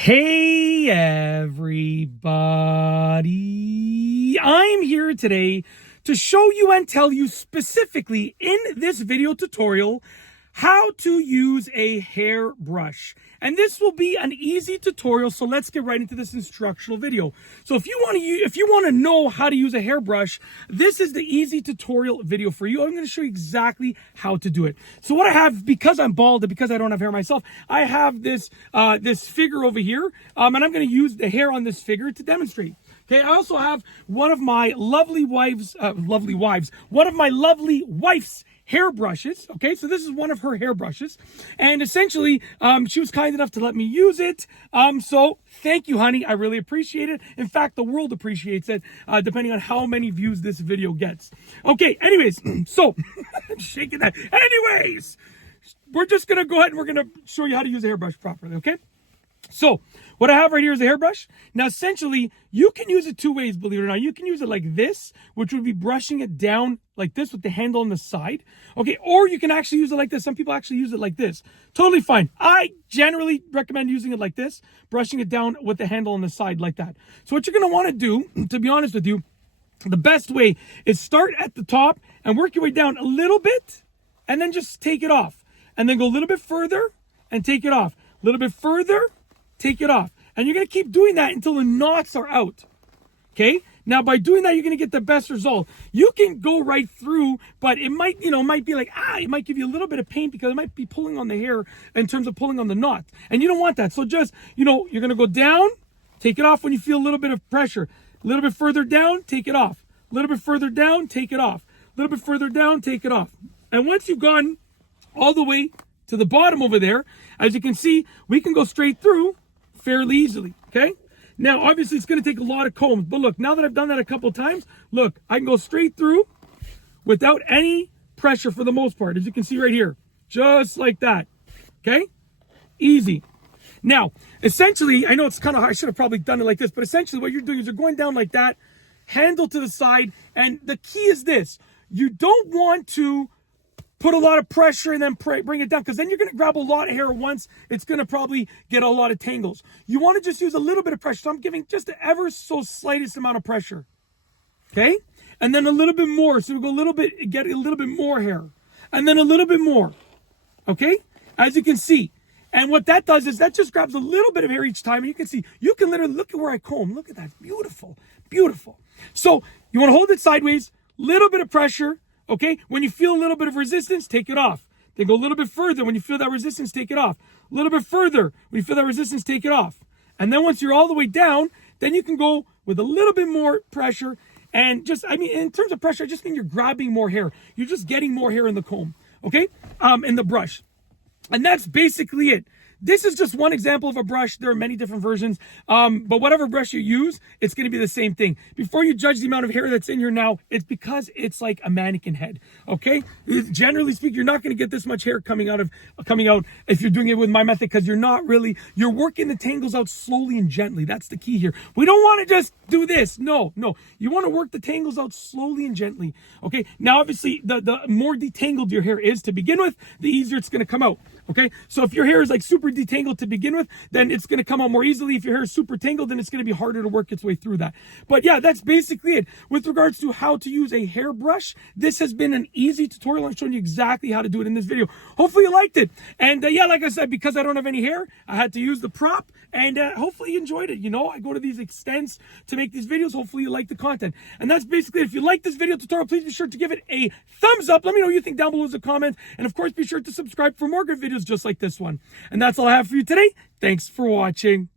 Hey everybody, I'm here today to show you and tell you specifically in this video tutorial how to use a hairbrush. And this will be an easy tutorial, so let's get right into this instructional video. So if you want to know how to use a hairbrush, this is the easy tutorial video for you. I'm going to show you exactly how to do it. So what I have, because I'm bald and because I don't have hair myself, I have this this figure over here, and I'm going to use the hair on this figure to demonstrate. Okay, I also have one of my lovely wife's hairbrushes. Okay, so this is one of her hairbrushes, and essentially she was kind enough to let me use it. So thank you, honey. I really appreciate it. In fact, the world appreciates it, depending on how many views this video gets. Okay, anyways, so I'm shaking that. Anyways, we're just gonna go ahead and we're gonna show you how to use a hairbrush properly. Okay. So what I have right here is a hairbrush. Now, essentially, you can use it two ways, believe it or not. You can use it like this, which would be brushing it down like this with the handle on the side. Okay, or you can actually use it like this. Some people actually use it like this. Totally fine. I generally recommend using it like this, brushing it down with the handle on the side like that. So what you're going to want to do, to be honest with you, the best way is start at the top and work your way down a little bit and then just take it off. And then go a little bit further and take it off. A little bit further, take it off. And you're going to keep doing that until the knots are out. Okay? Now, by doing that, you're going to get the best result. You can go right through, but it might, might be like, it might give you a little bit of pain because it might be pulling on the hair in terms of pulling on the knot. And you don't want that. So just, you're going to go down, take it off when you feel a little bit of pressure. A little bit further down, take it off. A little bit further down, take it off. A little bit further down, take it off. And once you've gone all the way to the bottom over there, as you can see, we can go straight through fairly easily, okay? Now, obviously, it's going to take a lot of combs, but look, now that I've done that a couple times, look, I can go straight through without any pressure for the most part, as you can see right here, just like that, okay? Easy. Now, essentially, I know it's kind of hard, I should have probably done it like this, but essentially what you're doing is you're going down like that, handle to the side, and the key is this: you don't want to put a lot of pressure and then bring it down, because then you're going to grab a lot of hair at once. It's going to probably get a lot of tangles. You want to just use a little bit of pressure. So I'm giving just the ever so slightest amount of pressure. Okay? And then a little bit more. So we go a little bit, get a little bit more hair. And then a little bit more. Okay? As you can see. And what that does is that just grabs a little bit of hair each time. And you can see, you can literally look at where I comb. Look at that. Beautiful. Beautiful. So you want to hold it sideways, little bit of pressure. Okay, when you feel a little bit of resistance, take it off. Then go a little bit further. When you feel that resistance, take it off. A little bit further. When you feel that resistance, take it off. And then once you're all the way down, then you can go with a little bit more pressure. And just, in terms of pressure, I just mean you're grabbing more hair. You're just getting more hair in the comb, okay, in the brush. And that's basically it. This is just one example of a brush. There are many different versions, but whatever brush you use, it's going to be the same thing. Before you judge the amount of hair that's in here now, it's because it's like a mannequin head, okay? Generally speaking, you're not going to get this much hair coming out if you're doing it with my method, because you're working the tangles out slowly and gently. That's the key here. We don't want to just do this. No. You want to work the tangles out slowly and gently, okay? Now, obviously, the more detangled your hair is to begin with, the easier it's going to come out, okay? So if your hair is like super detangled to begin with, then it's going to come out more easily. If your hair is super tangled, then it's going to be harder to work its way through that. But yeah, that's basically it. With regards to how to use a hairbrush, this has been an easy tutorial. I'm showing you exactly how to do it in this video. Hopefully you liked it. And yeah, like I said, because I don't have any hair, I had to use the prop, and hopefully you enjoyed it. I go to these extents to make these videos. Hopefully you like the content. And that's basically it. If you like this video tutorial, please be sure to give it a thumbs up. Let me know what you think down below in the comments. And of course, be sure to subscribe for more good videos just like this one. And that's all I have for you today. Thanks for watching.